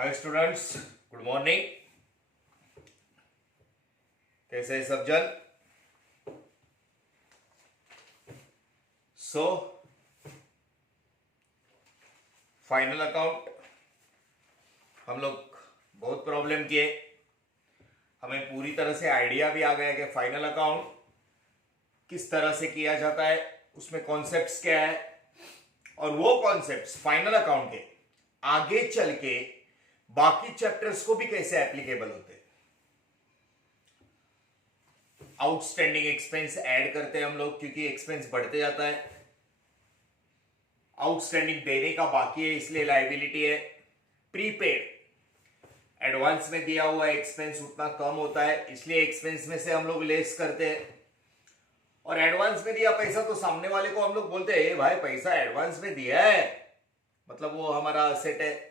Hi students, good morning. कैसे हैं सब जन? सो फाइनल अकाउंट हम लोग बहुत प्रॉब्लम किए। हमें पूरी तरह से आइडिया भी आ गया कि फाइनल अकाउंट किस तरह से किया जाता है, उसमें कॉन्सेप्ट्स क्या है और वो कॉन्सेप्ट्स फाइनल अकाउंट के आगे चल के बाकी चैप्टर्स को भी कैसे एप्लीकेबल होते हैं। आउटस्टैंडिंग एक्सपेंस ऐड करते हैं हम लोग क्योंकि एक्सपेंस बढ़ते जाता है। आउटस्टैंडिंग देने का बाकी है इसलिए लायबिलिटी है। प्रीपेड एडवांस में दिया हुआ एक्सपेंस उतना कम होता है इसलिए एक्सपेंस में से हम लोग लेस करते हैं। और एडवांस में दिया पैसा तो सामने वाले को हम लोग बोलते हैं भाई पैसा एडवांस में दिया है, मतलब वो हमारा असेट है।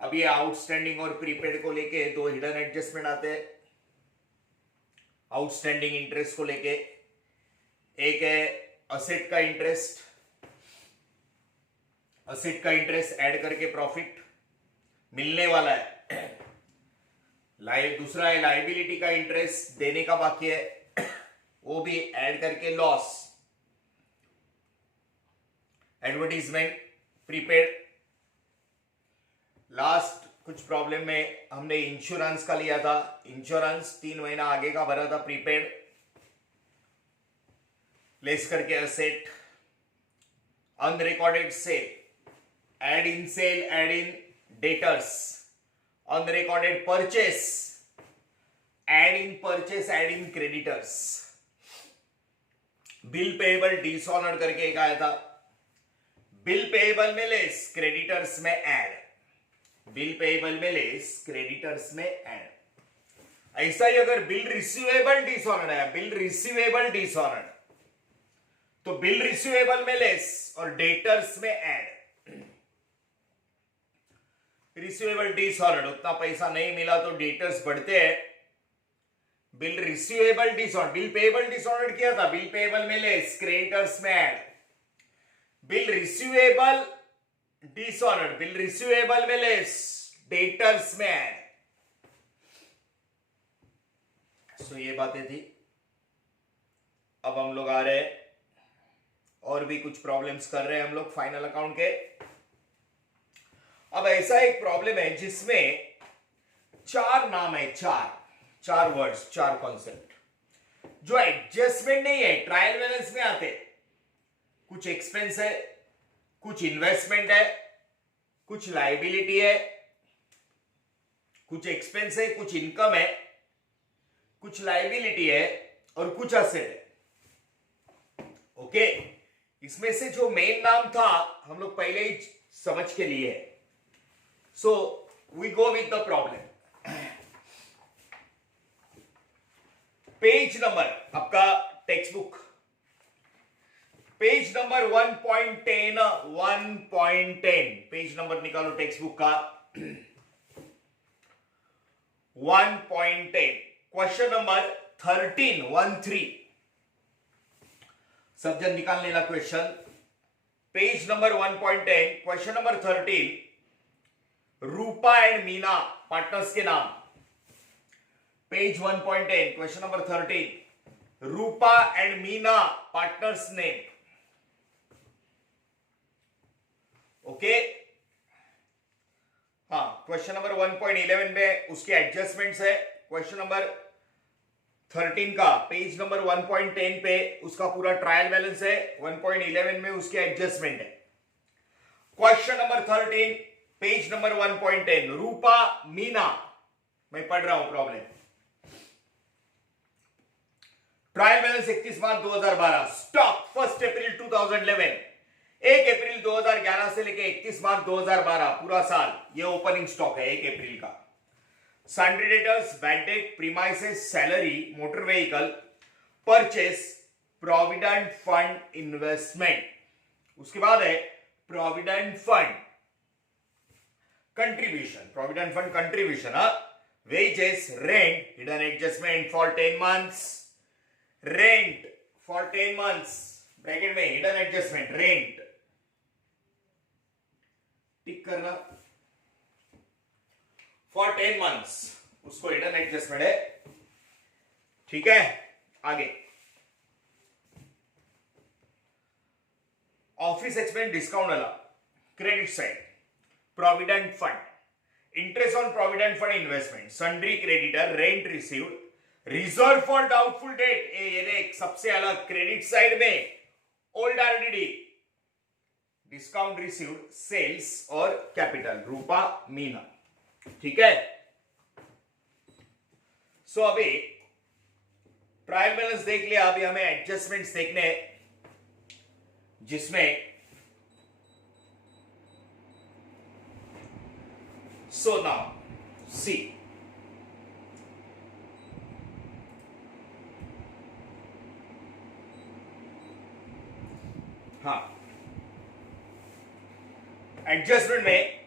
अब ये आउटस्टैंडिंग और प्रीपेड को लेके दो हिडन एडजस्टमेंट आते हैं। आउटस्टैंडिंग इंटरेस्ट को लेके एक है असेट का इंटरेस्ट, असेट का इंटरेस्ट ऐड करके प्रॉफिट मिलने वाला है। दूसरा है लायबिलिटी का इंटरेस्ट देने का बाकी है, वो भी ऐड करके लॉस। Advertisement, prepaid. लास्ट कुछ प्रॉब्लम में हमने इंश्योरेंस का लिया था। इंश्योरेंस 3 महीना आगे का भरा था, प्रीपेड लेस करके asset. Unrecorded sale, add in sale, add in debtors. Unrecorded purchase, add in purchase, add in creditors. Bill payable dishonoured करके एक आया था। बिल पेएबल में लेस, क्रेडिटर्स में ऐड। बिल पेएबल में लेस, क्रेडिटर्स में add. ऐसा ही अगर बिल रिसीवेबल डिसऑनर्ड है, बिल रिसीवेबल डिसऑनर्ड, तो बिल रिसीवेबल में लेस और डेटर्स में ऐड। रिसीवेबल डिसऑनर्ड उतना पैसा नहीं मिला तो डेटर्स बढ़ते हैं। Bill receivable dishonoured, bill payable dishonoured किया था, बिल पेएबल में लेस, क्रेडिटर्स में add. Bill receivable dishonoured, bill receivable में लेस, डेटर्स में ऐड। सो ये बातें थी। अब हम लोग आ रहे हैं और भी कुछ प्रॉब्लम्स कर रहे हैं हम लोग फाइनल अकाउंट के। अब ऐसा एक प्रॉब्लम है जिसमें 4 नाम है, चार वर्ड्स, 4 कॉन्सेप्ट जो एडजस्टमेंट नहीं है, ट्रायल बैलेंस में आते। कुछ एक्सपेंस है, कुछ इन्वेस्टमेंट है, कुछ लायबिलिटी है। कुछ एक्सपेंस है, कुछ इनकम है, कुछ लायबिलिटी है और कुछ असेट है। ओके, इसमें से जो मेन नाम था हम लोग पहले ही समझ के लिए है। So we go with the problem. Page number आपका textbook, page number 1.10, 1.10 page number निकालो टेक्स्ट बुक का। 1.10 क्वेश्चन नंबर 13 सब जन निकाल लेना question. Page number 1.10 question number 13, Rupa and Meena partners के नाम। Page 1.10 question number 13, Rupa and Meena partners name. Okay, हाँ, क्वेश्चन नंबर 1.11 में उसके एडजस्टमेंट्स है। क्वेश्चन नंबर 13 का पेज नंबर 1.10 पे उसका पूरा ट्रायल बैलेंस है। 1.11 में उसके एडजस्टमेंट है। क्वेश्चन नंबर 13 पेज नंबर 1.10, रूपा मीना। मैं पढ़ रहा हूं problem. Trial balance 31 March 2012, stock 1 अप्रैल 2011, 1 अप्रैल 2011 से लेके 31 मार्च 2012 पूरा साल ये ओपनिंग स्टॉक है 1 अप्रैल का। Sundry debtors, bad debt, premises, salary, motor vehicle, purchase, provident fund, investment. उसके बाद है provident fund contribution, provident fund contribution, wages, rent, hidden adjustment for 10 months, rent for 10 months, bracket में hidden adjustment, rent टिक करना। For 10 months, उसको hidden adjustment है। ठीक है, आगे ऑफिस एक्सपेंस डिस्काउंट वाला credit side, provident fund, interest on provident fund investment, sundry creditor, rent received, reserve for doubtful debt, ये देख सबसे अलग क्रेडिट साइड में old RDD, discount received, sales और कैपिटल, रूपा मीना। ठीक है, सो अभी ट्रायल बैलेंस देख लिया, अभी हमें एडजस्टमेंट्स देखने हैं जिसमें सो नाउ सी हाँ, एडजस्टमेंट में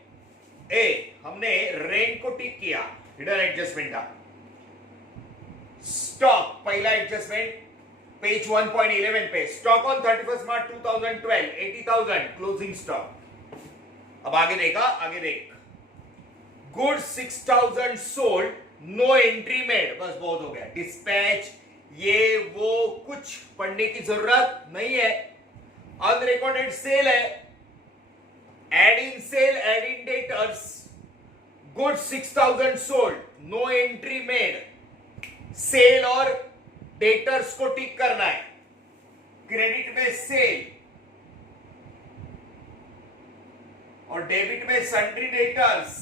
हमने रेंट को टिक किया, हिडन एडजस्टमेंट का। स्टॉक पहला एडजस्टमेंट पेज 1.11 पे, stock on 31 March 2012 80,000 closing stock. अब आगे देखा, आगे देख, good 6,000 sold, no entry made, बस बहुत हो गया। डिस्पैच ये वो कुछ पढ़ने की जरूरत नहीं है, अनरिकॉर्डेड सेल है, add in sale, add in debtors, good 6,000 sold, no entry made, sale और डेटर्स को टिक करना है। क्रेडिट में सेल और डेबिट में सन्ड्री डेटर्स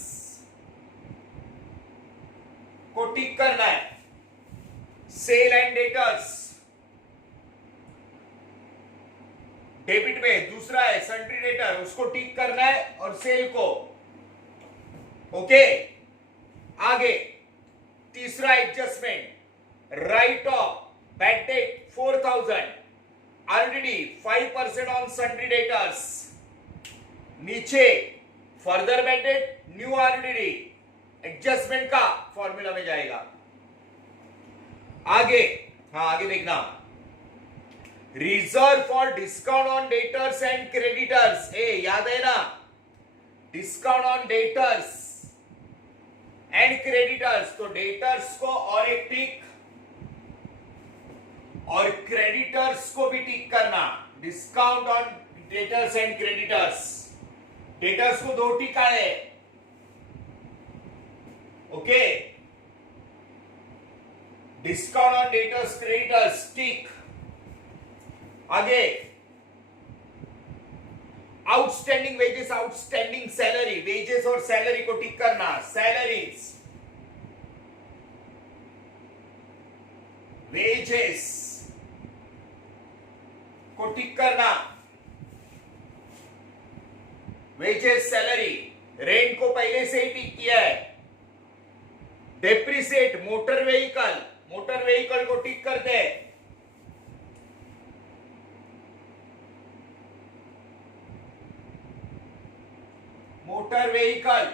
को टिक करना है। सेल एंड डेटर्स डेबिट में, दूसरा है सन्ड्री डेटर, उसको टिक करना है और सेल को। ओके, आगे तीसरा adjustment, write off bad debt 4,000, RDD 5% on sundry debtors, नीचे further bad debt, new RDD, adjustment का फॉर्मूला में जाएगा। आगे हाँ, आगे देखना, reserve for discount on debtors and creditors, याद है ना, discount on debtors and creditors, तो डेटर्स को और एक टिक और क्रेडिटर्स को भी टिक करना। Discount on debtors and creditors, debtors को 2 टिका है। Okay, discount on debtors creditors tick. आगे outstanding wages, outstanding salary, wages और सैलरी को टिक करना। सैलरीज, वेजेस को टिक करना, वेजेस सैलरी, रेंट को पहले से ही टिक किया है। Depreciate motor vehicle, motor vehicle को टिक करते हैं। मोटर व्हीकल,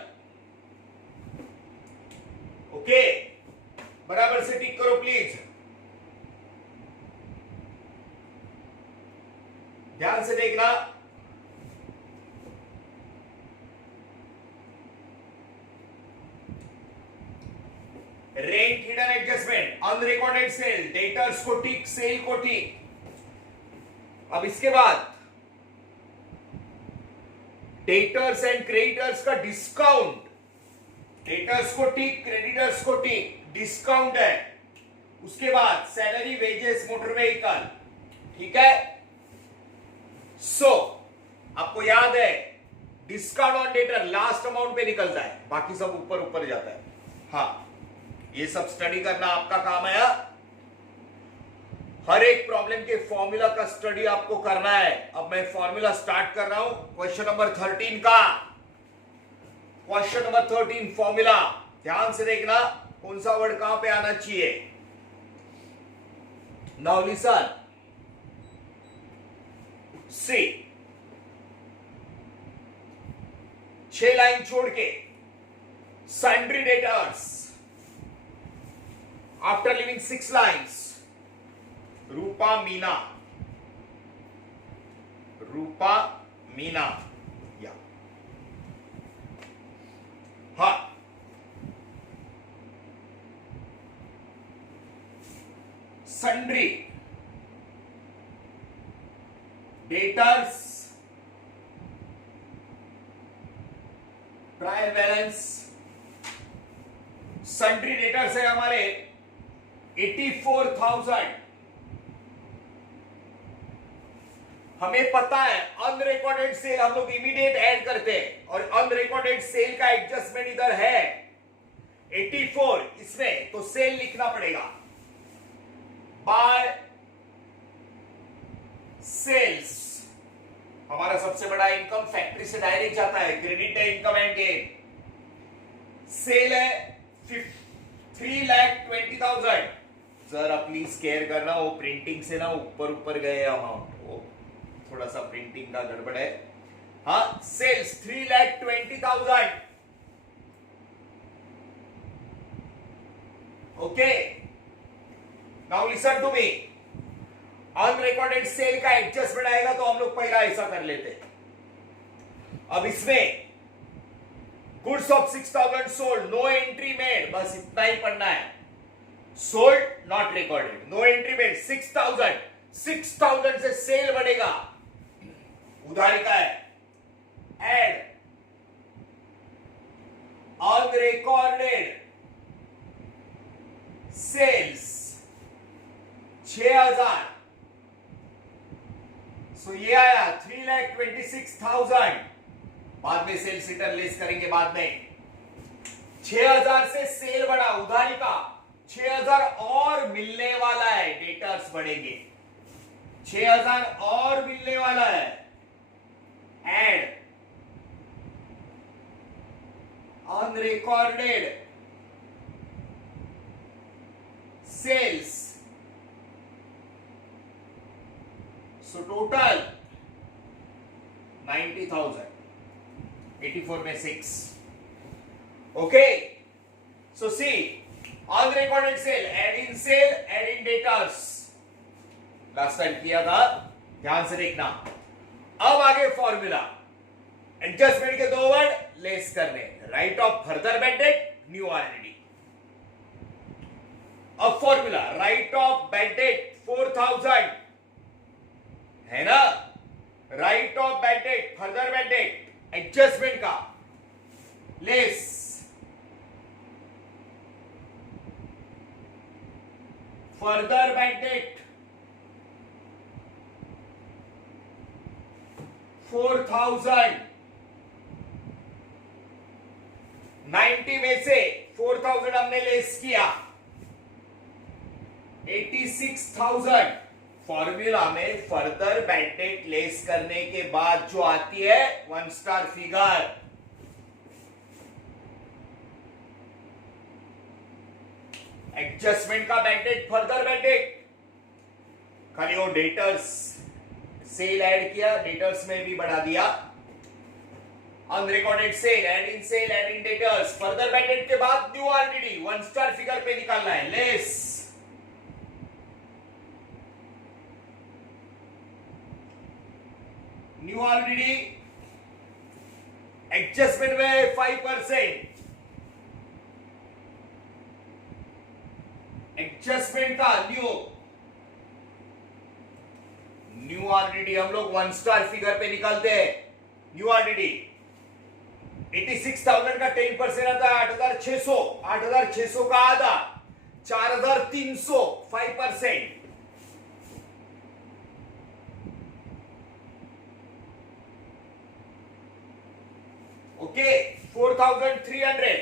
ओके, बराबर से टिक करो प्लीज, ध्यान से देखना। Rent hidden adjustment, unrecorded sale, debtors को टिक, सेल को टिक। अब इसके बाद डेटर्स एंड क्रेडिटर्स का डिस्काउंट, डेटर्स को टिक, क्रेडिटर्स को टिक, डिस्काउंट है। उसके बाद सैलरी, वेजेस, मोटर व्हीकल। ठीक है, सो आपको याद है discount on debtor last amount पे निकलता है, बाकी सब ऊपर ऊपर जाता है। हाँ, ये सब स्टडी करना आपका काम है। हर एक प्रॉब्लम के फॉर्मूला का स्टडी आपको करना है। अब मैं फॉर्मूला स्टार्ट कर रहा हूं क्वेश्चन नंबर 13 का। क्वेश्चन नंबर 13 फॉर्मूला, ध्यान से देखना कौन सा वर्ड कहां पे आना चाहिए। नाउ लिसन, सी 6 लाइन छोड़ के, sundry debtors after leaving 6 lines, Rupa Meena, Rupa Meena, या हाँ, sundry debtors trial balance. Sundry debtors है हमारे 84,000। हमें पता है अनरिकॉर्डेड सेल हम लोग इमीडिएट ऐड करते हैं और अनरिकॉर्डेड सेल का एडजस्टमेंट इधर है 84, इसमें तो सेल लिखना पड़ेगा बाय सेल्स। हमारा सबसे बड़ा इनकम फैक्ट्री से डायरेक्ट जाता है, क्रेडिट है इनकम एंड गेन। सेल है 3,20,000। जरा प्लीज केयर करना, वो प्रिंटिंग से ना ऊपर ऊपर गए अमाउंट, वो थोड़ा सा प्रिंटिंग का गड़बड़ है। हाँ, sales 3,20,000। Okay, now listen to me. Unrecorded sale का एडजस्टमेंट आएगा तो हम लोग पहला ऐसा कर लेते। अब इसमें goods of 6,000 sold, no entry made, बस इतना ही पढ़ना है। Sold not recorded, no entry made 6,000 से सेल बढ़ेगा, उधारी का है। एड अनरिकॉर्डेड सेल्स 6,000, सो ये आया 3,26,000। बाद में सेल्स रिटर्न लेस करेंगे बाद में। 6,000 से सेल बढ़ा, उधारी का 6,000 और मिलने वाला है, डेटर्स बढ़ेंगे 6,000 और मिलने वाला है। Add unrecorded sales, so total 90,000, 84 में 6। Okay, so see unrecorded sale, add in debtors, last time किया था, ध्यान से देखना। अब आगे फॉर्मूला, एडजस्टमेंट के 2 वर्ड लेस करने, write off further bad debt, new R and D. अब formula, write off bad debt 4,000 है ना, write off bad debt, further bad debt, adjustment का लेस फर्दर बैड डेट 4,000। 90 में से 4,000 हमने लेस किया, 86,000। फॉर्मूला में फर्दर बैड डेट लेस करने के बाद जो आती है 1 स्टार फिगर, एडजस्टमेंट का bad debt, further bad debt, खाली वो डेटर्स सेल ऐड किया, डेटर्स में भी बढ़ा दिया। Unrecorded sale, add in debtors, further bad debt के बाद न्यू आरडीडी 1 स्टार फिगर पे निकालना है, लेस न्यू आरडीडी। एडजस्टमेंट में 5%, एडजस्टमेंट का न्यू आरडीडी हम लोग 1 स्टार फिगर पे निकालते हैं। न्यू आरडीडी 86,000 का 10% आता है 8,600, 8,600 का आधा 4,300, 5%। ओके, 4,300।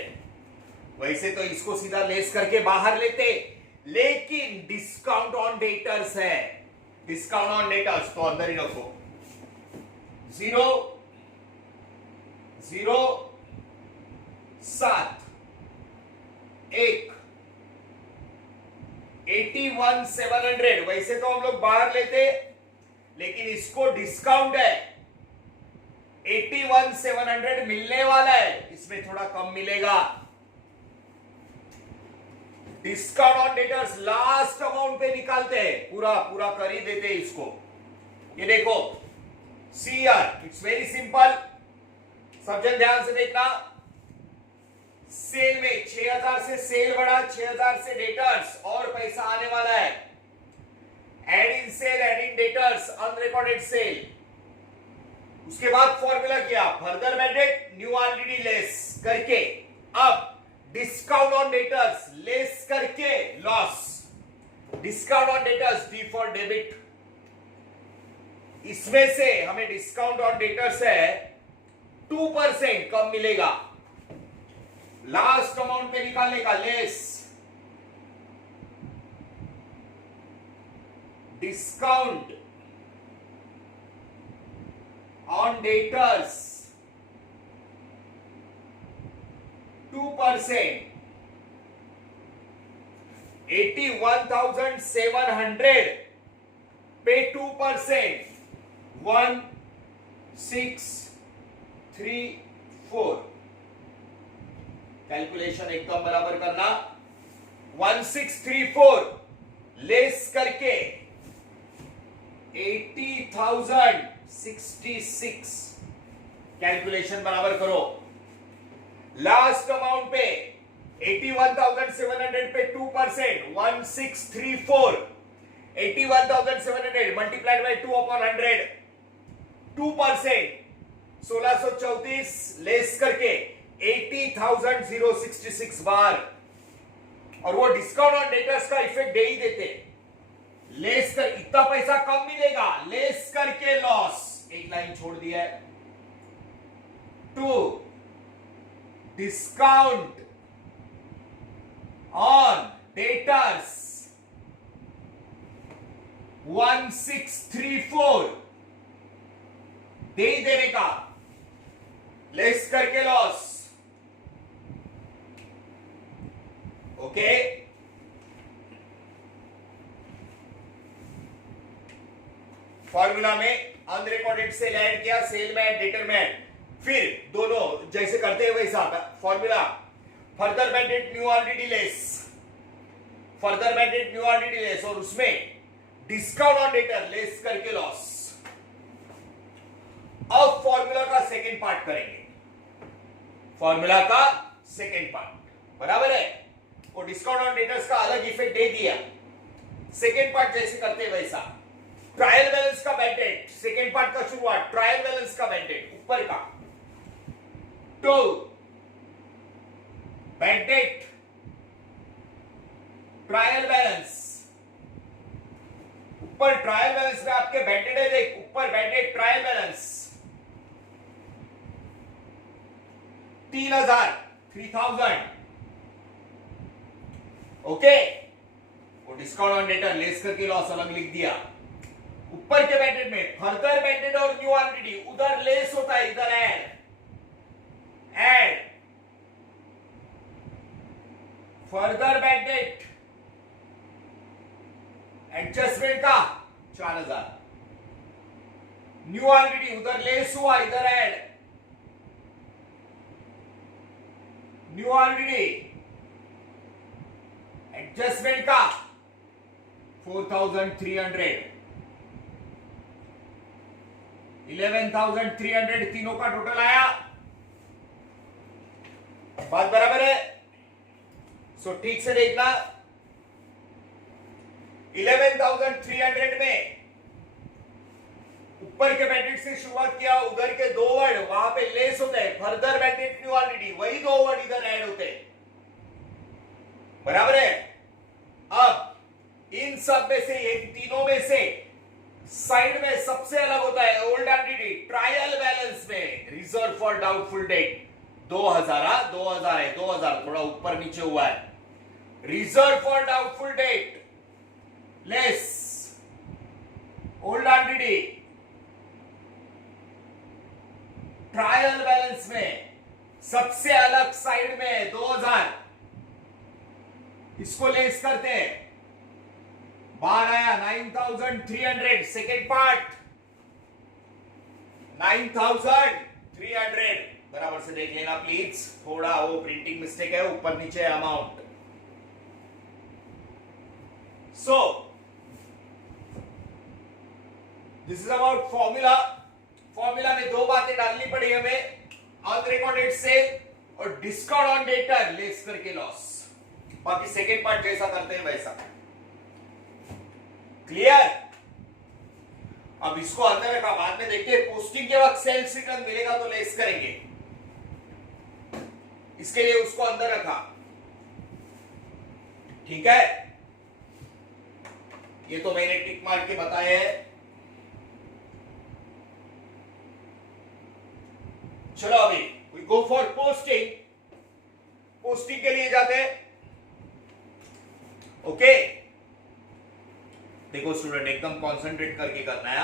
वैसे तो इसको सीधा लेस करके बाहर लेते, लेकिन डिस्काउंट ऑन डेटर्स है, डिस्काउंट ऑन डेटर्स तो अंदर ही रखो। 0, 0, 7, 1, 81,700। वैसे तो हम लोग बाहर लेते, लेकिन इसको डिस्काउंट है 81,700 मिलने वाला है, इसमें थोड़ा कम मिलेगा। Discount on debtors last amount पे निकालते हैं, पूरा पूरा कर ही देते हैं इसको। ये देखो, C R, it's very simple, सब जन ध्यान से देखना। सेल में 6,000 से सेल बढ़ा, 6,000 से डेटर्स और पैसा आने वाला है अनरिकॉर्डेड सेल, उसके बाद फॉर्मूला किया further bad debt new RDD less करके, अब डिस्काउंट ऑन डेटर्स लेस करके loss, discount on debtors D for debit, इसमें से हमें डिस्काउंट ऑन डेटर्स है 2% कम मिलेगा, लास्ट अमाउंट पे निकालने का लेस डिस्काउंट ऑन डेटर्स 2%, 81,700 पे 2%, 1634, कैलकुलेशन एकदम बराबर करना, 1634 लेस करके 80,066, कैलकुलेशन बराबर करो, लास्ट अमाउंट पे 81,700 पे 2%, 1634, 81,700 मल्टीप्लाइड बाय 2 अपॉन 100, 2%, 1634 लेस करके 80,066 बार, और वो डिस्काउंट ऑन डेटर्स का इफेक्ट दे ही देते, लेस कर इतना पैसा कम मिलेगा, लेस करके लॉस, एक लाइन छोड़ दिया है, टू डिस्काउंट ऑन डेटर्स 1634 दे ही देने का, लेस करके लॉस, ओके। फॉर्मूला में अनरिकॉर्डेड सेल ऐड किया, सेल में ऐड, डेटर में ऐड, फिर दोनों जैसे करते हैं वैसा formula, further bad debt new RDD less, further bad debt new RDD less, और उसमें डिस्काउंट ऑन डेटर लेस करके लॉस। अब फॉर्मूला का सेकेंड पार्ट करेंगे, फॉर्मूला का सेकेंड पार्ट बराबर है, वो डिस्काउंट ऑन डेटर्स का अलग इफेक्ट दे दिया, सेकेंड पार्ट जैसे करते हैं वैसा, ट्रायल बैलेंस का बैड डेट, सेकेंड पार्ट का शुरुआत, ट्रायल बैलेंस का बैड डेट ऊपर का, to bad debt trial balance, ऊपर ट्रायल बैलेंस में आपके बैड डेट है, देख ऊपर bad debt trial balance 3,000 okay, वो डिस्काउंट ऑन डेटर लेस करके लॉस अलग लिख दिया, ऊपर के बैड डेट में फर्दर बैड डेट और न्यू आरडीडी, उधर लेस होता है, इधर add, further bad debt adjustment का 4,000, न्यू आरडीडी उधर लेस हुआ, इधर ऐड, न्यू आरडीडी एडजस्टमेंट का 4,300, 11,300, तीनों का टोटल आया, बात बराबर है, सो ठीक से देखना, 11,300 में ऊपर के बैडेट से शुरुआत किया, उधर के दो वर्ड वहां पे लेस होते हैं, फर्दर बैडेट न्यू ऑलरेडी, वही दो वर्ड इधर ऐड होते हैं, बराबर है। अब इन सब में से, इन तीनों में से साइड में सबसे अलग होता है ओल्ड आरडीडी, ट्रायल बैलेंस में रिजर्व फॉर डाउटफुल डेट 2000 है, 2000 थोड़ा ऊपर नीचे हुआ है, reserve for doubtful date less old RDD, trial balance में सबसे अलग साइड में 2000, इसको लेस करते हैं, बाहर आया 9,300, सेकेंड पार्ट 9,300, बराबर से देख लेना प्लीज, थोड़ा वो प्रिंटिंग मिस्टेक है, ऊपर नीचे amount. So this is about formula, formula में दो बातें डालनी पड़ी हमें, अनरिकॉर्डेड सेल और डिस्काउंट ऑन डेटर लेस करके लॉस, बाकी सेकेंड पार्ट जैसा करते हैं वैसा, क्लियर। अब इसको अंदर रखा, बाद में देखिए पोस्टिंग के वक्त सेल्स रिटर्न मिलेगा तो लेस करेंगे, इसके लिए उसको अंदर रखा। ठीक है, ये तो मैंने टिक मार के बताया है। चलो अभी we go for posting. Posting के लिए जाते हैं। ओके, देखो स्टूडेंट एकदम कंसंट्रेट करके करना है।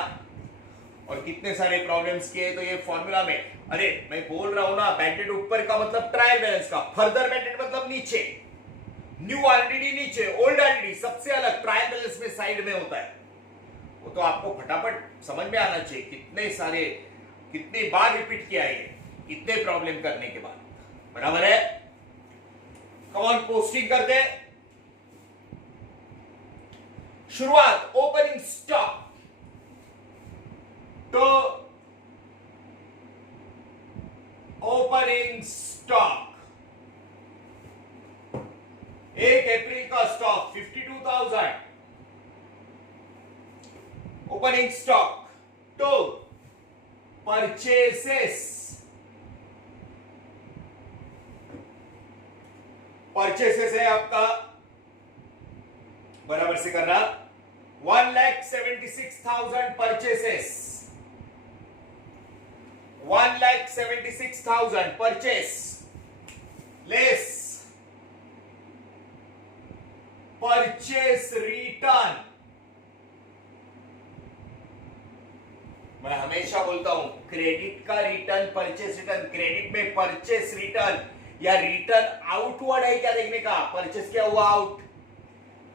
और कितने सारे प्रॉब्लम्स किए तो ये फॉर्मूला में, अरे मैं बोल रहा हूं ना, बैंडेड ऊपर का मतलब ट्रायल बैलेंस का, फर्दर बैंडेड मतलब नीचे, न्यू आरडीडी नीचे, ओल्ड आरडीडी सबसे अलग, ट्रायल बैलेंस में साइड में होता है। वो तो आपको फटाफट समझ में आना चाहिए, कितनी बार रिपीट किया है इतने प्रॉब्लम करने के बाद। बराबर है, कौन पोस्टिंग करते हैं। शुरुआत ओपनिंग स्टॉक तो ओपनिंग स्टॉक 1 अप्रैल का स्टॉक 52,000 ओपनिंग स्टॉक। तो परचेसेस है आपका, बराबर से करना 1,76,000 purchases, 1,76,000 purchase less purchase return. मैं हमेशा बोलता हूं क्रेडिट का रिटर्न, परचेस रिटर्न, क्रेडिट में परचेस रिटर्न या रिटर्न आउटवर्ड है क्या देखने का, परचेस क्या हुआ आउट,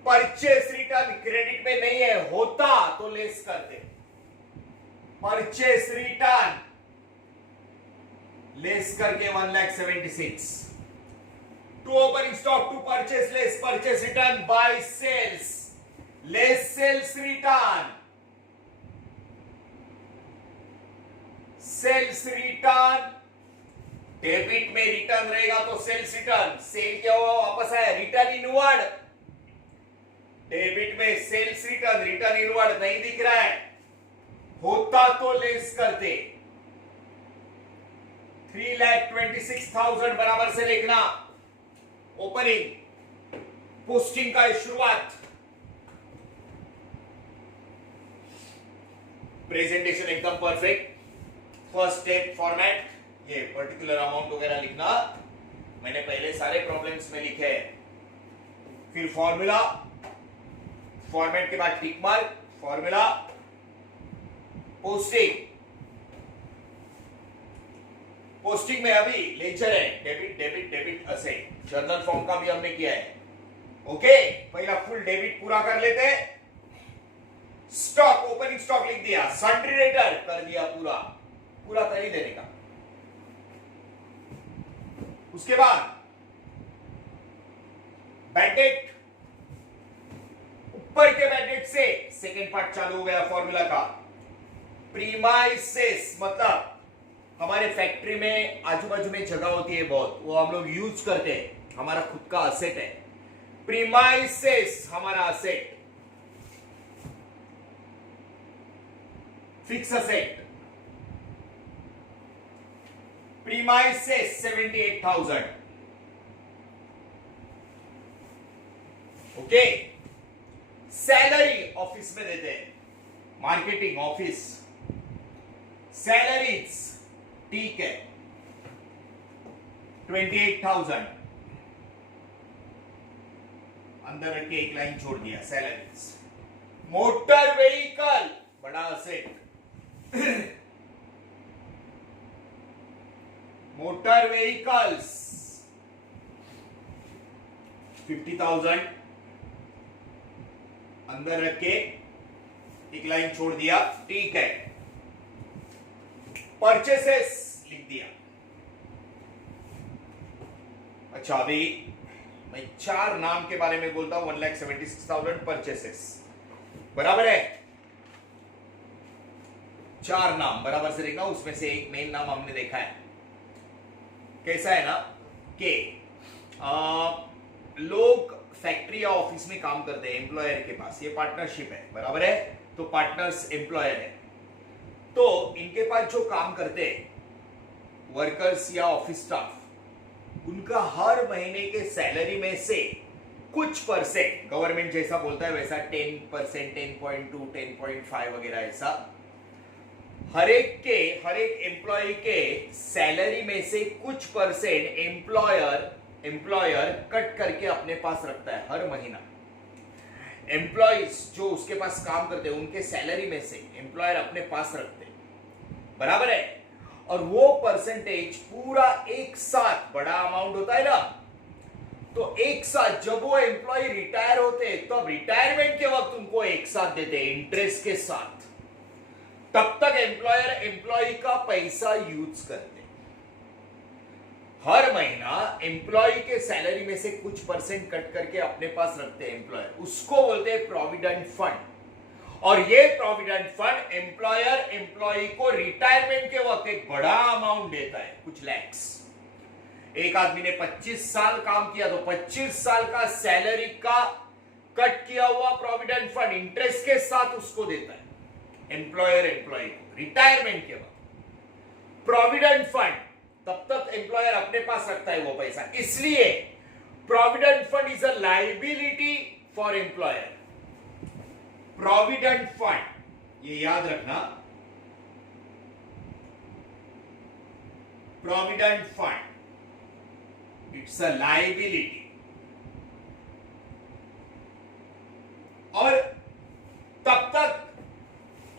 परचेस रिटर्न क्रेडिट में नहीं है, होता तो लेस करते, परचेस रिटर्न लेस करके 1,76,000 to opening stock to purchase less purchase return by sales less sales return, sales return debit में रिटर्न रहेगा तो सेल्स रिटर्न, सेल क्या हुआ वापस आया, रिटर्न इनवर्ड, डेबिट में सेल्स रिटर्न, रिटर्न इनवर्ड नहीं दिख रहा है, होता तो लेस करते, 3,26,000 बराबर से लिखना ओपनिंग, पोस्टिंग का शुरुआत, प्रेजेंटेशन एकदम परफेक्ट, फर्स्ट स्टेप फॉर्मेट, ये पर्टिकुलर अमाउंट वगैरह लिखना मैंने पहले सारे प्रॉब्लम्स में लिखे हैं, फिर फॉर्मूला, फॉर्मेट के बाद tick mark, formula, posting, posting में अभी लेजर है, debit debit debit asset, journal form का भी हमने किया है। ओके, पहला फुल डेबिट पूरा कर लेते हैं, स्टॉक ओपनिंग स्टॉक लिख दिया, सन्ड्री डेटर कर दिया, पूरा पूरा कर ही देने का। उसके बाद बैड डेट, ऊपर के बैड डेट से सेकेंड पार्ट चालू हो गया फॉर्मूला का, प्रीमाइसेस मतलब हमारे फैक्ट्री में आजू बाजू में जगह होती है बहुत, वो हम लोग यूज करते हैं, हमारा खुद का असेट है, प्रीमाइसेस हमारा asset, fix asset, premises 78,000। Okay, salary office में देते हैं, मार्केटिंग ऑफिस, सैलरीज ठीक है 28,000 अंदर रख के एक लाइन छोड़ दिया, सैलरीज, मोटर व्हीकल बड़ा असेट, मोटर व्हीकल्स 50,000 अंदर रख के एक लाइन छोड़ दिया, ठीक है, परचेसेस लिख दिया। अच्छा, अभी मैं 4 नाम के बारे में बोलता हूं, 1,76,000 परचेसेस, बराबर है, 4 नाम बराबर से देखना, उसमें से एक मेन नाम हमने देखा है, कैसा है ना कि लोग फैक्ट्री या ऑफिस में काम करते हैं एम्प्लॉयर के पास, ये पार्टनरशिप है, बराबर है, तो पार्टनर्स एम्प्लॉयर है, तो इनके पास जो काम करते हैं वर्कर्स या ऑफिस स्टाफ, उनका हर महीने के सैलरी में से कुछ परसेंट, गवर्नमेंट जैसा बोलता है वैसा 10%, 10.2, 10.5 वगैरह, ऐसा हर एक एम्प्लॉय के सैलरी में से कुछ परसेंट एम्प्लॉयर कट करके अपने पास रखता है हर महीना। एम्प्लॉयज जो उसके पास काम करते हैं उनके सैलरी में से एम्प्लॉयर अपने पास रखते हैं, बराबर है। और वो परसेंटेज पूरा एक साथ, बड़ा अमाउंट होता है ना, तो एक साथ जब वो एम्प्लॉय रिटायर होते हैं तो अब रिटायरमेंट के वक्त उनको एक साथ देते हैं इंटरेस्ट के साथ। तब तक एम्प्लॉयर एम्प्लॉय का पैसा यूज करते हैं। हर महीना एम्प्लॉय के सैलरी में से कुछ परसेंट कट करके अपने पास रखते हैं एम्प्लॉयर, उसको बोलते हैं प्रोविडेंट फंड। और ये प्रोविडेंट फंड एम्प्लॉयर एम्प्लॉय को रिटायरमेंट के वक्त एक बड़ा अमाउंट देता है, कुछ लैक्स। एक आदमी ने 25 साल काम किया तो 25 साल का सैलरी का कट किया हुआ प्रोविडेंट फंड इंटरेस्ट के साथ उसको देता है एम्प्लॉयर एम्प्लॉय को रिटायरमेंट के वक्त। प्रोविडेंट फंड तब तक एम्प्लॉयर अपने पास रखता है वो पैसा, इसलिए provident fund is a liability for employer. Provident fund, ये याद रखना, provident fund it's a liability. और तब तक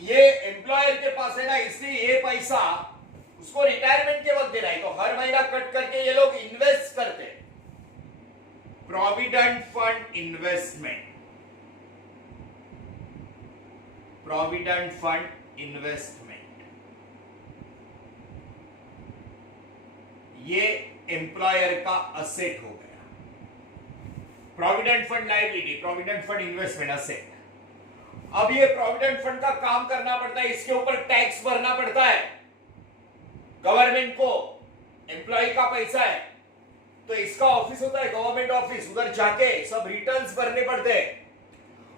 ये एम्प्लॉयर के पास है ना, इसलिए ये पैसा उसको रिटायरमेंट के वक्त देना है, तो हर महीना कट करके ये लोग इन्वेस्ट करते हैं। Provident fund investment, provident fund investment, ये एम्प्लॉयर का असेट हो गया। Provident fund liability, provident fund investment asset. अब ये प्रोविडेंट फंड का काम करना पड़ता है, इसके ऊपर टैक्स भरना पड़ता है गवर्नमेंट को। एम्प्लॉय का पैसा है तो इसका ऑफिस होता है गवर्नमेंट ऑफिस, उधर जाके सब रिटर्न्स भरने पड़ते हैं,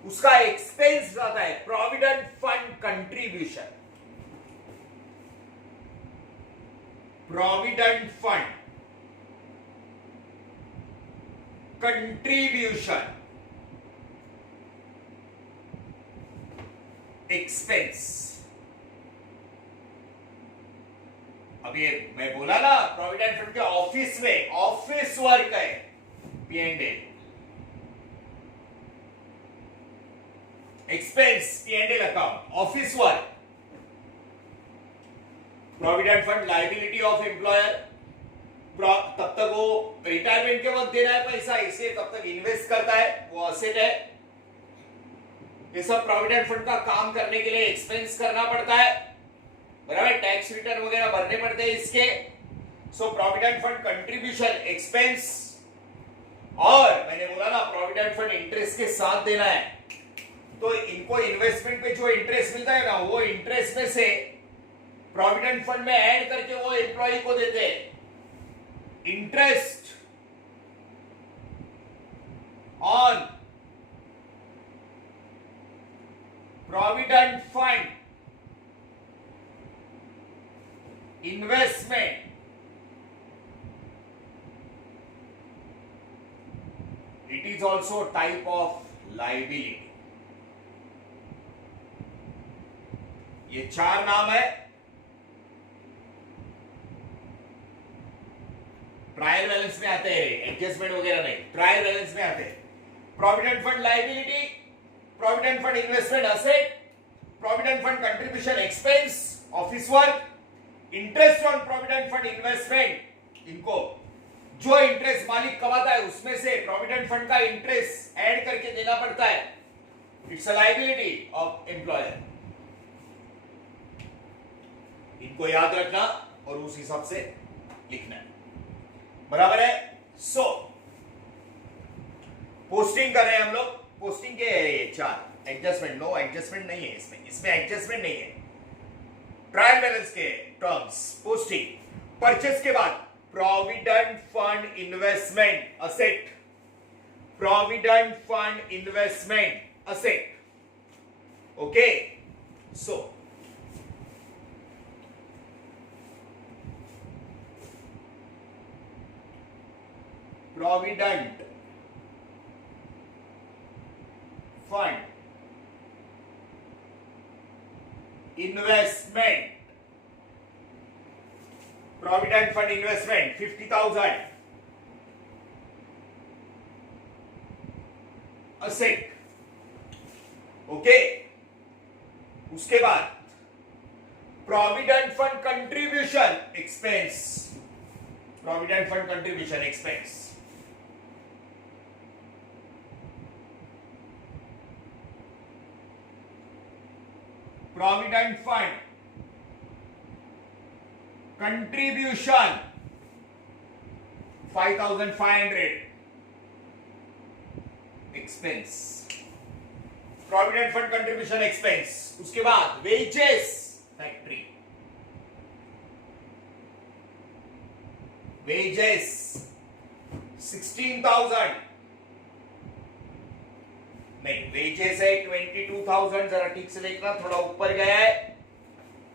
उसका एक्सपेंस जाता है provident fund contribution. Provident fund contribution expense. अब ये मैं बोला ना, प्रोविडेंट फंड के ऑफिस में ऑफिस वर्क है P&L, expense P&L account, office work. Provident fund liability of employer, तब तक वो रिटायरमेंट के वक्त दे रहा है पैसा, इसलिए तब तक इन्वेस्ट करता है, वो असेट है। ये सब प्रोविडेंट फंड का काम करने के लिए एक्सपेंस करना पड़ता है, बराबर, टैक्स रिटर्न वगैरह भरने पड़ते हैं इसके। सो प्रोविडेंट फंड कंट्रीब्यूशन एक्सपेंस, और मैंने बोला ना प्रोविडेंट फंड इंटरेस्ट के साथ देना है, तो इनको इन्वेस्टमेंट पे जो इंटरेस्ट मिलता है ना, वो इंटरेस्ट में से प्रोविडेंट फंड में ऐड करके वो एम्प्लॉय को देते हैं। Interest on provident fund investment it is also a type of liability। ये चार नाम है, ट्रायल बैलेंस में आते हैं, एडजस्टमेंट वगैरह नहीं, ट्रायल बैलेंस में आते हैं। Provident fund liability, provident fund investment asset, provident fund contribution expense office work, interest on provident fund investment. इनको जो इंटरेस्ट मालिक कमाता है उसमें से प्रोविडेंट फंड का इंटरेस्ट ऐड करके देना पड़ता है, it's a liability of employer. इनको याद रखना और उस हिसाब से लिखना है, बराबर है। सो पोस्टिंग कर रहे हैं हम लोग, पोस्टिंग के ये चार, एडजस्टमेंट, नो एडजस्टमेंट नहीं है इसमें एडजस्टमेंट नहीं है। ट्रायल बैलेंस के टर्म्स, पोस्टिंग, परचेस के बाद provident fund investment asset, provident fund investment asset, okay. So provident fund investment, provident fund investment 50,000 asset. Okay, उसके बाद provident fund contribution expense, provident fund contribution expense provident fund contribution 5,500 expense, provident fund contribution expense. उसके बाद wages factory, wages 16,000 नहीं, wages है 22,000, जरा ठीक से देखना, थोड़ा ऊपर गया है।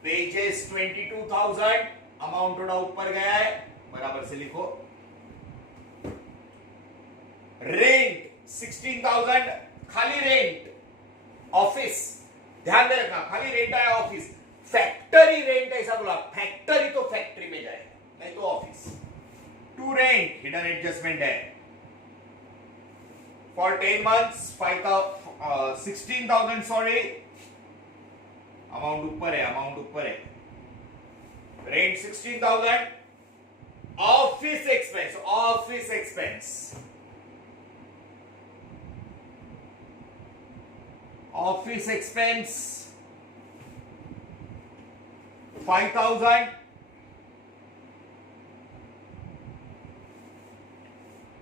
वेजेस 22,000, अमाउंट थोड़ा ऊपर गया है, बराबर से लिखो। रेंट 16,000, खाली रेंट ऑफिस, ध्यान में रखना, खाली रेंट आया ऑफिस। फैक्टरी रेंट ऐसा बोला, फैक्टरी तो फैक्ट्री में जाएगा, नहीं तो office. To rent hidden adjustment है फॉर 10 months 16,000, सॉरी, अमाउंट ऊपर है, अमाउंट ऊपर है। Rent 16,000, office expense, office expense, office expense 5,000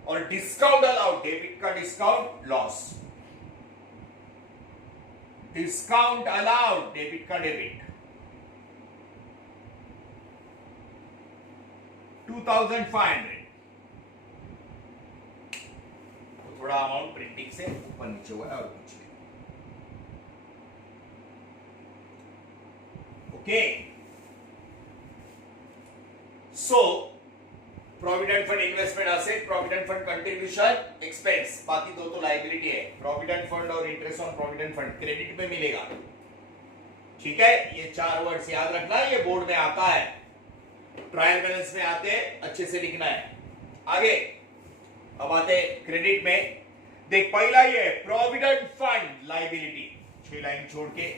और डिस्काउंट अलाउड, डेबिट का discount loss, discount allowed debit का डेबिट 2,500। तो थोड़ा अमाउंट प्रिंटिंग से ऊपर नीचे हुआ है और कुछ नहीं। Okay, so provident fund investment asset, provident fund contribution expense, बाकी दो तो लायबिलिटी है। प्रोविडेंट फंड और interest on provident fund credit में मिलेगा, ठीक है। ये 4 वर्ड्स याद रखना, ये बोर्ड में आता है, ट्रायल बैलेंस में आते हैं, अच्छे से लिखना है। आगे अब आते क्रेडिट में। देख, पहला ये है प्रोविडेंट फंड लायबिलिटी, 6 लाइन छोड़ के।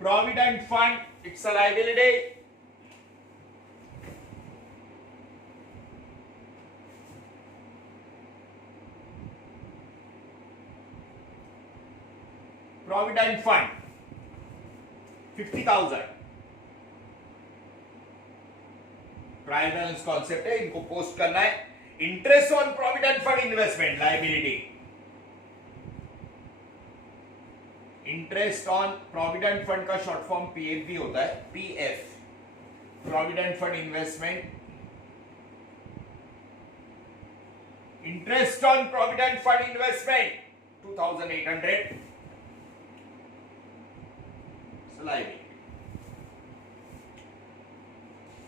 Provident fund it's a liability, provident fund 50,000, trial balance concept है, इनको पोस्ट करना है। Interest on provident fund investment liability, interest on provident fund का शॉर्ट फॉर्म पीएफ भी होता है, PF, provident fund investment, interest on provident fund investment 2,800 liability.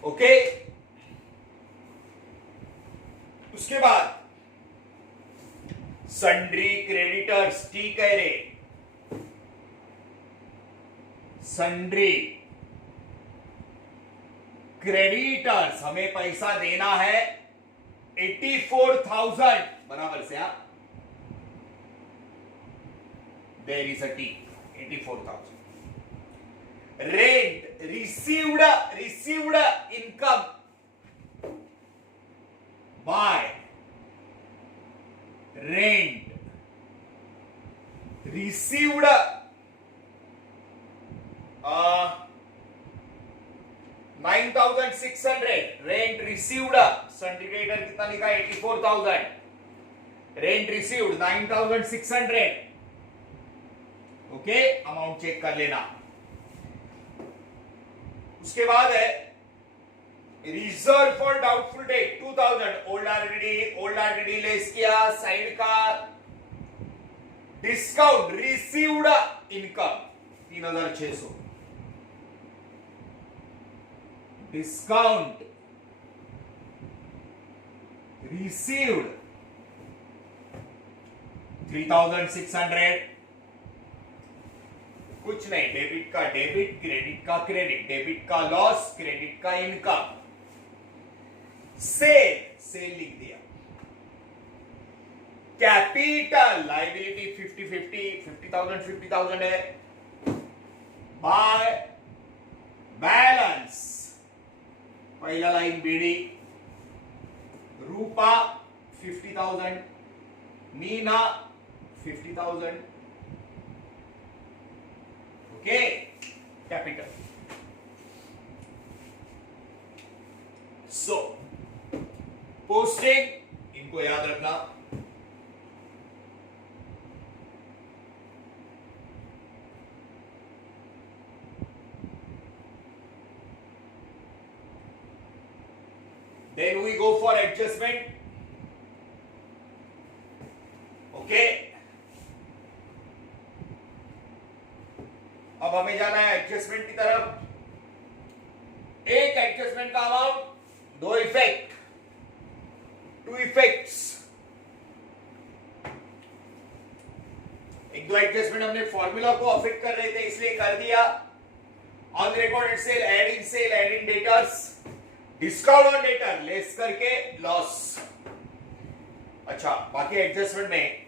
Okay, उसके बाद सन्ड्री क्रेडिटर्स, ठीक है रे, सन्ड्री क्रेडिटर्स, हमें पैसा देना है 84,000, बराबर से आप, there is a T, 84,000। Rent received income by rent received 9,600, rent received, सिंडिकेटर कितना लिखा, 84,000, rent received 9,600। Okay, amount check कर लेना। उसके बाद है reserve for doubtful debt 2,000, old already less किया, साइड का discount received income 3,600, discount received 3600, कुछ नहीं, डेबिट का डेबिट, क्रेडिट का क्रेडिट, डेबिट का लॉस, क्रेडिट का इनकम। सेल, सेल लिख दिया। कैपिटल लाइबिलिटी 50,000 है। बाय बैलेंस, पहला लाइन बीडी, रूपा 50,000, मीना 50,000, ओके, कैपिटल। सो पोस्टिंग, इनको याद रखना। Then we go for adjustment. Okay. अब हमें जाना है एडजस्टमेंट की तरफ। एक एडजस्टमेंट का अमाउंट, दो इफेक्ट, टू इफेक्ट्स। एक दो एडजस्टमेंट हमने फॉर्मूला को अफेक्ट कर रहे थे इसलिए कर दिया। On recorded sale, add in debtors, discount on debtor less करके लॉस। अच्छा, बाकी एडजस्टमेंट में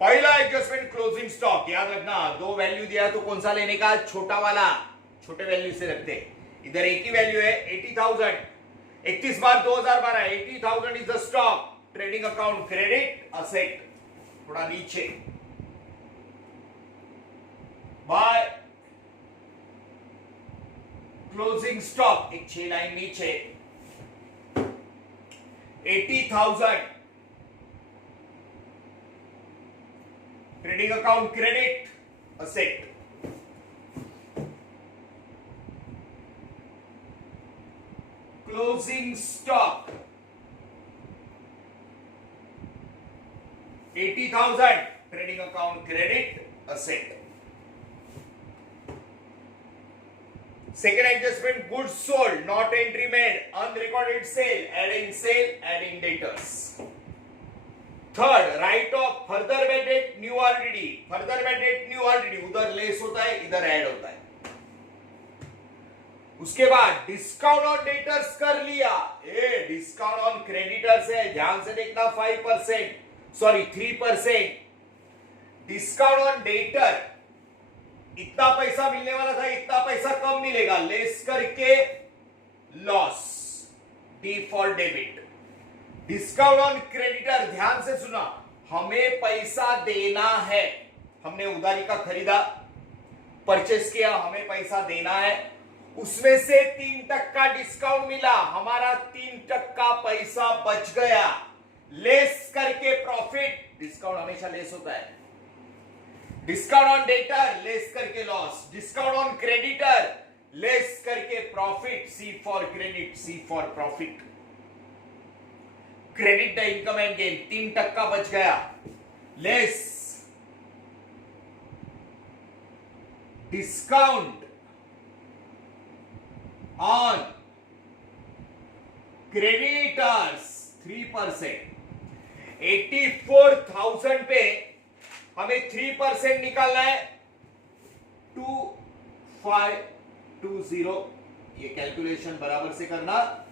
पहला एडजस्टमेंट क्लोजिंग स्टॉक, याद रखना दो वैल्यू दिया तो कौन सा लेने का, छोटा वाला, छोटे वैल्यू से रखते। इधर एक ही वैल्यू है 80,000, 31/2012, 80,000 is the stock, trading account credit asset, थोड़ा नीचे। बाय क्लोजिंग स्टॉक, एक 6 लाइन नीचे, 80,000 trading account credit asset. Closing stock 80,000 trading account credit asset. Second adjustment, goods sold, not entry made, unrecorded sale, add in debtors. Third, write off, further bad debt, new RDD, further bad debt, new RDD, उधर less होता है, इधर add होता है। उसके बाद discount on debtors कर लिया, डिस्काउंट ऑन क्रेडिटर्स है, ध्यान से देखना 3%, डिस्काउंट ऑन डेटर, इतना पैसा मिलने वाला था, इतना पैसा कम मिलेगा, लेस करके loss, D for debit. Discount on creditor, ध्यान से सुना, हमें पैसा देना है, हमने उधारी का खरीदा, परचेस किया, हमें पैसा देना है, उसमें से 3% डिस्काउंट मिला, हमारा 3% पैसा बच गया, लेस करके प्रॉफिट, डिस्काउंट हमेशा लेस होता है। डिस्काउंट ऑन डेटर लेस करके loss, discount on creditor less करके profit, C for credit, C for profit. Credit the income and gain, 3% बच गया, लेस डिस्काउंट ऑन क्रेडिटर्स 3%। 84,000 पे हमें 3% निकालना है, 2520। ये कैलकुलेशन बराबर से करना,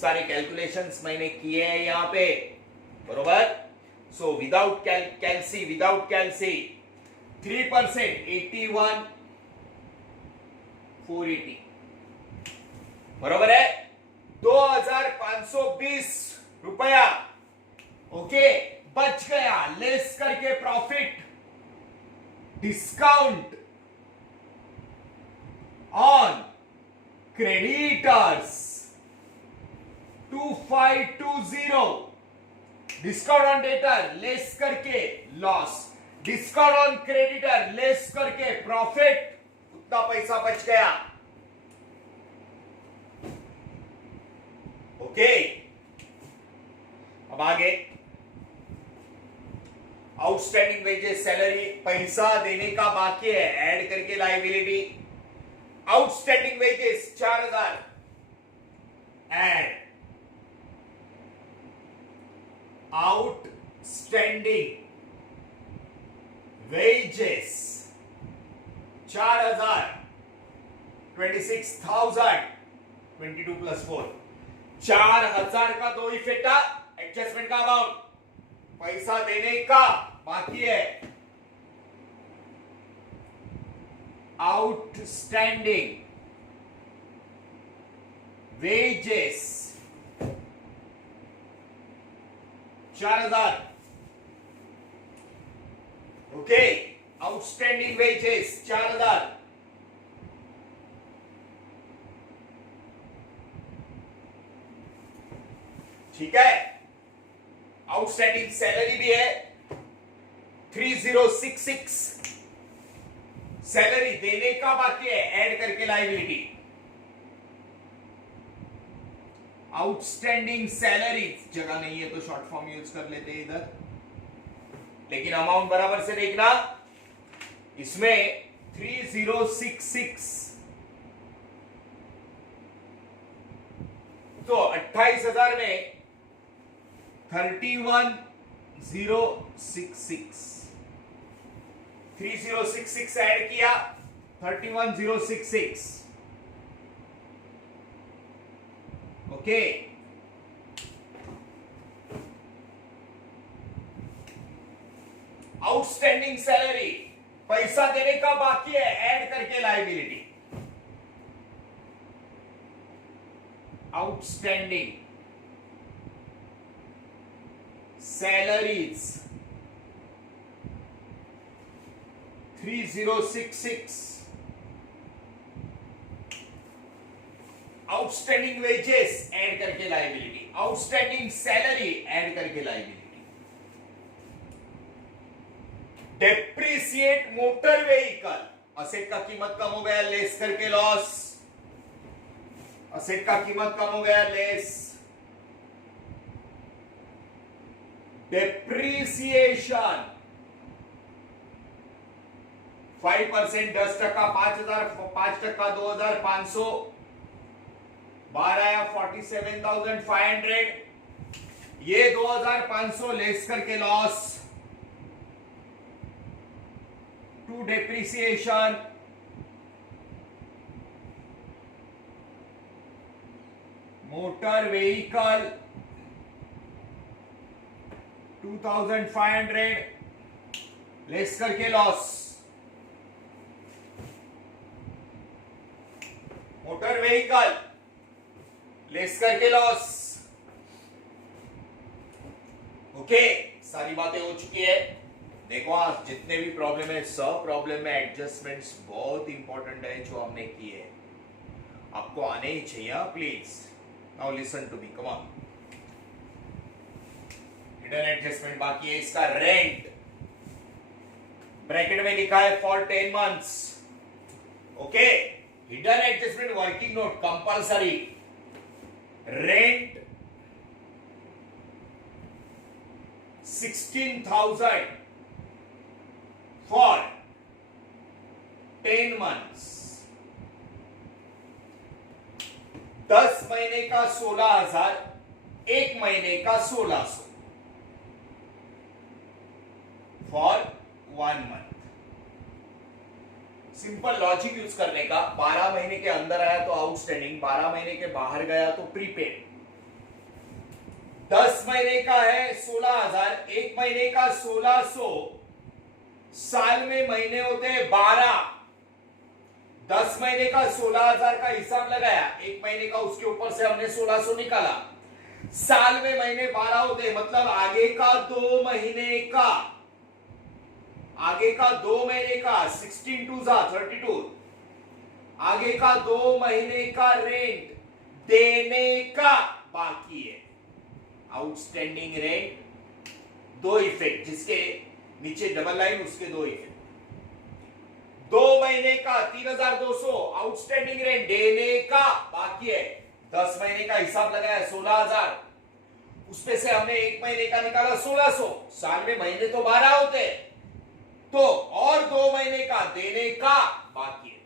सारे कैलकुलेशंस मैंने किए हैं यहां पे, बरोबर। सो विदाउट कैलसी 3%, 81,480, बरोबर है, 2,520 रुपया, ओके, बच गया, लेस करके profit, discount on creditors 2520, discount on debtor less करके loss, discount on creditor less करके प्रॉफिट, उतना पैसा बच गया, ओके। अब आगे आउटस्टैंडिंग वेजेस, सैलरी, पैसा देने का बाकी है, ऐड करके liability, outstanding wages 4,000, add outstanding wages 4,000, 26,000, 22 plus 4, 4,000 का दो इफेक्ट था। एडजस्टमेंट का अमाउंट, पैसा देने का बाकी है। Outstanding wages 4,000। Okay, outstanding wages 4,000। ठीक है। आउटस्टैंडिंग सैलरी भी है 3066, सैलरी देने का बाकी है, ऐड करके लायबिलिटी। आउटस्टैंडिंग सैलरी जगह नहीं है तो शॉर्ट फॉर्म यूज कर लेते हैं इधर, लेकिन अमाउंट बराबर से देखना। इसमें 3066 तो 28,000 में 31,066, 3066 ऐड किया 31,066। ओके, आउटस्टैंडिंग सैलरी पैसा देने का बाकी है, ऐड करके liability. Outstanding salaries 3066, outstanding wages add करके लायबिलिटी, आउटस्टैंडिंग सैलरी ऐड करके liability. Depreciate motor vehicle, asset का कीमत कम हो गया, लेस करके लॉस। असेट का कीमत कम हो गया, लेस। डेप्रिसिएशन 5%, 10%, 5,000, 5%, 2,500, 12 या 47,500। ये 2,500 लेस करके loss to depreciation. Motor vehicle 2,500 less करके लॉस। मोटर व्हीकल लेस करके लॉस। ओके, सारी बातें हो चुकी है। देखो आज जितने भी प्रॉब्लम है, सब प्रॉब्लम में एडजस्टमेंट्स बहुत इंपॉर्टेंट है जो हमने किए हैं, आपको आने ही चाहिए। Please now listen to me, come on. Hidden adjustment बाकी है। इसका रेंट ब्रैकेट में लिखा है for 10 months. Okay, hidden adjustment working note compulsory. Rent 16,000 for 10 months. 10 महीने का 16,000, एक महीने का 1,600 for 1 month. Simple logic use करने का। 12 महीने के अंदर आया तो आउटस्टैंडिंग, 12 महीने के बाहर गया तो प्रीपेड। 10 महीने का है 16,000, एक महीने का 1,600, साल में महीने होते हैं 12। 10 महीने का 16,000 का हिसाब लगाया, एक महीने का उसके ऊपर से हमने 1,600 निकाला। साल में महीने 12 होते हैं, मतलब आगे का 2 महीने का, आगे का 2 महीने का 16 2 32, आगे का 2 महीने का रेंट देने का बाकी है। आउटस्टैंडिंग रेंट, दो इफेक्ट, जिसके नीचे डबल लाइन उसके दो इफेक्ट। 2 महीने का 3,200 आउटस्टैंडिंग रेंट देने का बाकी है। 10 महीने का हिसाब लगाया 16,000, उसमें से हमने एक महीने का निकाला 1,600, साल में महीने तो 12 होते हैं, तो और 2 महीने का देने का बाकी है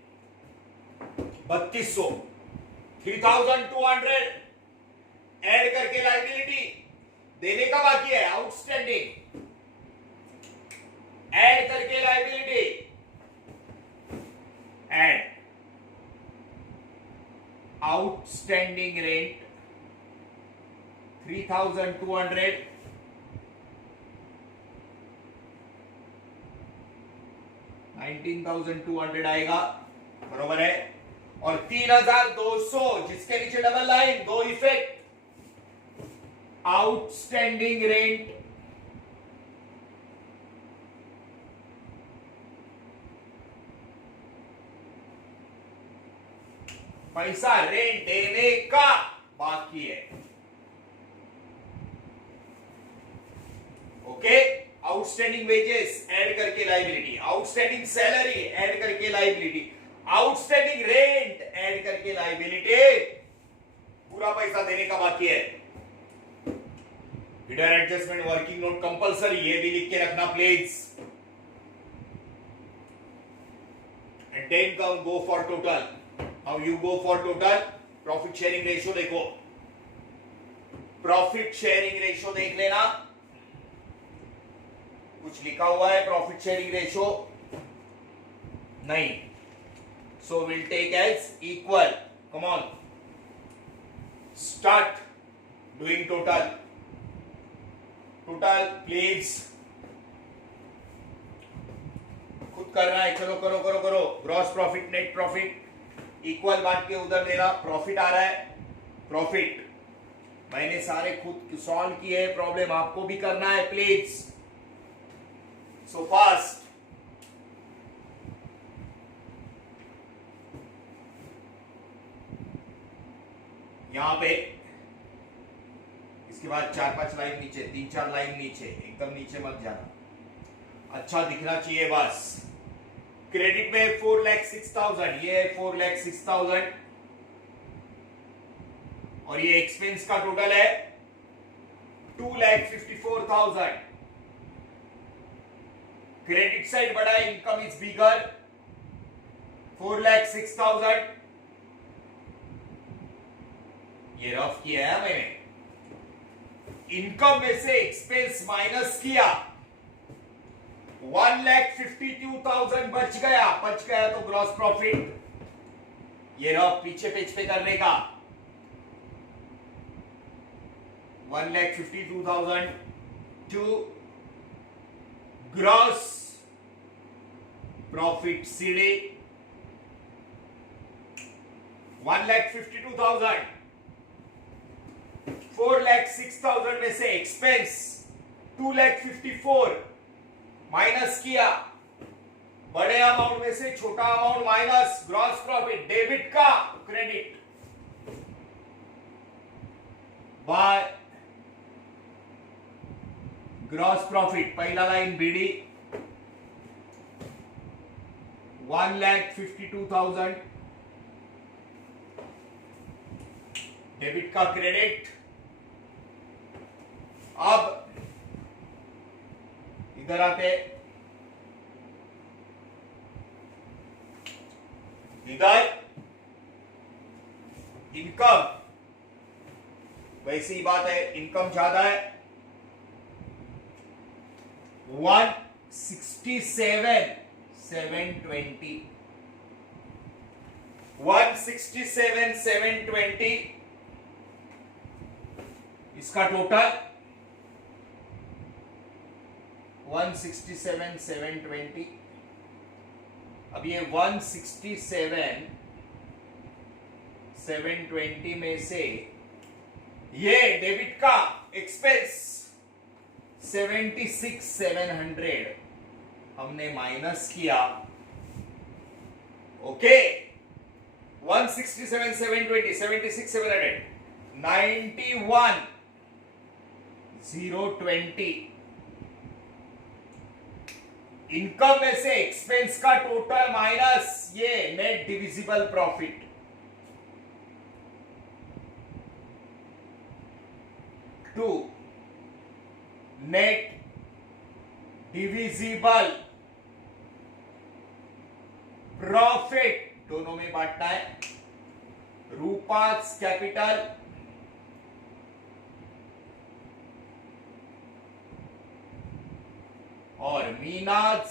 3,200, 3,200 ऐड करके लायबिलिटी। देने का बाकी है, आउटस्टैंडिंग, ऐड करके लायबिलिटी, ऐड आउटस्टैंडिंग रेंट 3,200, $19,200 आएगा, बरोबर है। और 3,200 जिसके नीचे डबल लाइन, दो इफेक्ट, आउटस्टैंडिंग रेंट पैसा रेंट देने का बाकी है। ओके, आउटस्टैंडिंग वेजेस ऐड करके लायबिलिटी, आउटस्टैंडिंग सैलरी ऐड करके लायबिलिटी, आउटस्टैंडिंग रेंट ऐड करके लायबिलिटी, पूरा पैसा देने का बाकी है। Hidden adjustment working note compulsory, ये भी लिख के रखना please. And then come go for total. Now you go for total. Profit sharing ratio देखो, प्रॉफिट शेयरिंग रेशियो देख लेना, कुछ लिखा हुआ है प्रॉफिट शेयरिंग रेशियो? नहीं, so will take as equal. Come on, start doing total. Total please, खुद करना है, चलो करो करो करो। Gross profit, net profit equal बांट के उधर देना। प्रॉफिट आ रहा है, प्रॉफिट मैंने सारे खुद सॉल्व किए हैं, प्रॉब्लम आपको भी करना है प्लीज, सो फास्ट। यहां पे इसके बाद 4-5 लाइन नीचे, 3-4 लाइन नीचे, एकदम नीचे मत जाना, अच्छा दिखना चाहिए बस। क्रेडिट में 4,06,000, ये है 4,06,000, और ये एक्सपेंस का टोटल है 2,54,000। क्रेडिट साइड बड़ा है, इनकम इज बिगर, 4,06,000, ये रफ किया है मैंने। इनकम में से एक्सपेंस माइनस किया, 1,52,000 बच गया, बच गया तो ग्रॉस प्रॉफिट ये रफ पीछे पेज पे करने का। 1,52,000 टू ग्रॉस प्रॉफिट सीडी 1,52,000, 4,06,000 में से एक्सपेंस 2,54,000 माइनस किया, बड़े अमाउंट में से छोटा amount minus, gross profit debit का क्रेडिट बाय ग्रॉस प्रॉफिट। पहला लाइन बीडी 1,52,000 डेबिट का क्रेडिट। अब इधर आते, इधर इनकम, वैसी ही बात है, इनकम ज्यादा है 167,720, 167,720 इसका टोटल 167,720। अब ये 167,720 में से ये डेबिट का एक्सपेंस 76,700 हमने माइनस किया। ओके, 167,720, 76,700, 91,020 इनकम में से एक्सपेंस का टोटल माइनस ये net divisible profit, to net divisible profit, दोनों में बांटना है। रूपास कैपिटल और मीनाज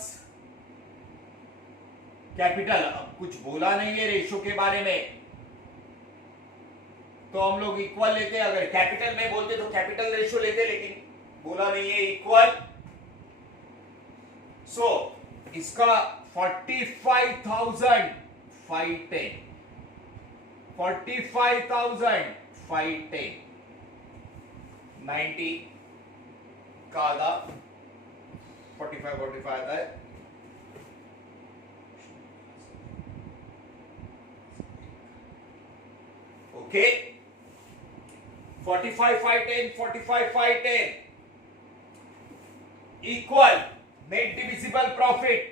कैपिटल। अब कुछ बोला नहीं है रेशो के बारे में, तो हम लोग इक्वल लेते हैं। अगर कैपिटल में बोलते तो कैपिटल रेशो लेते, लेकिन बोला नहीं है इक्वल। सो इसका 45,000 510, 45,000 510, 90 का आधा 45 आता है। Okay, 45,510, 45,510 equal net divisible profit.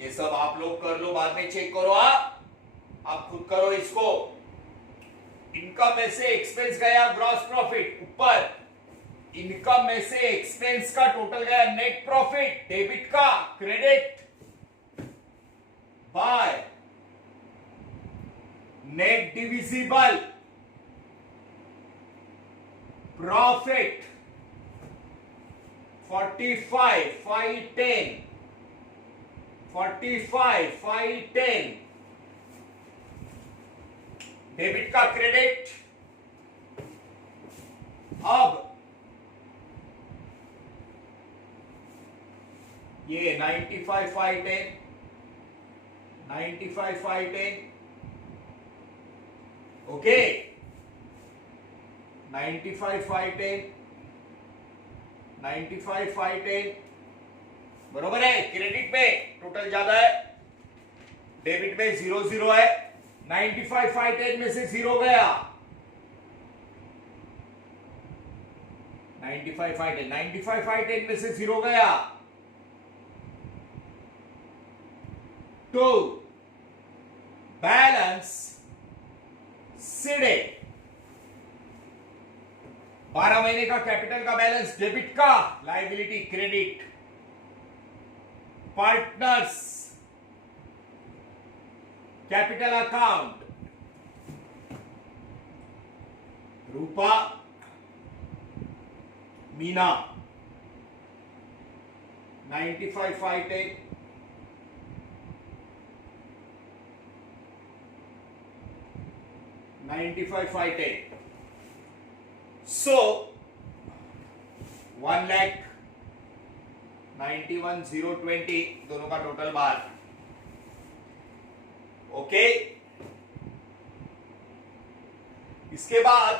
ये सब आप लोग कर लो, बाद में चेक करो। आप खुद करो इसको। इनकम में से एक्सपेंस गया ग्रॉस प्रॉफिट ऊपर, इनकम में से एक्सपेंस का टोटल गया नेट प्रॉफिट, डेबिट का credit by net divisible profit 45,510, 45,510 debit का क्रेडिट। अब ये 95,510, 95,510 ओके, 95,510, 95,510 बरोबर है। क्रेडिट में टोटल ज्यादा है, डेबिट में 0 है। 95,510 में से 0 गया, 95,510 में से 0 गया तो बैलेंस सीधे 12 महीने का कैपिटल का बैलेंस डेबिट का, liability credit, partners capital account, Rupa, Meena 95,510, 95,510 so 1,91,020 दोनों का टोटल बार। ओके, इसके बाद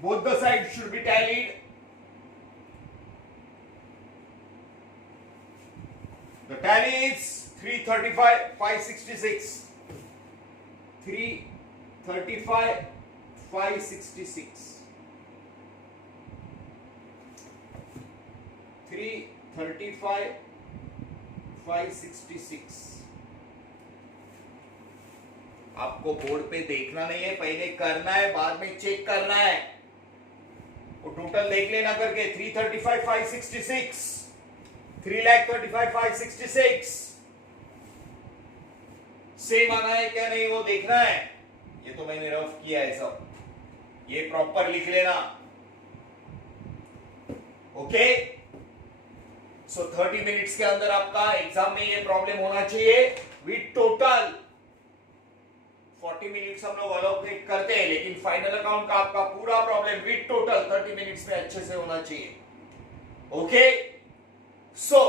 both the sides should be tallied. The tally is 335,566, 335,566, 335,566। आपको बोर्ड पे देखना नहीं है, पहले करना है, बाद में चेक करना है। वो टोटल देख लेना करके 335,566, 3,35,566 सेम आना है क्या नहीं वो देखना है। ये तो मैंने रफ किया है सब, ये प्रॉपर लिख लेना। ओके, सो 30 मिनट्स के अंदर आपका एग्जाम में ये प्रॉब्लम होना चाहिए विद टोटल। 40 मिनट्स हम लोग अलोकेट करते हैं, लेकिन फाइनल अकाउंट का आपका पूरा प्रॉब्लम विद टोटल 30 मिनट्स में अच्छे से होना चाहिए। ओके, सो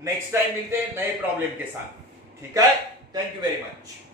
नेक्स्ट टाइम मिलते हैं नए प्रॉब्लम के साथ। ठीक है, थैंक यू वेरी मच।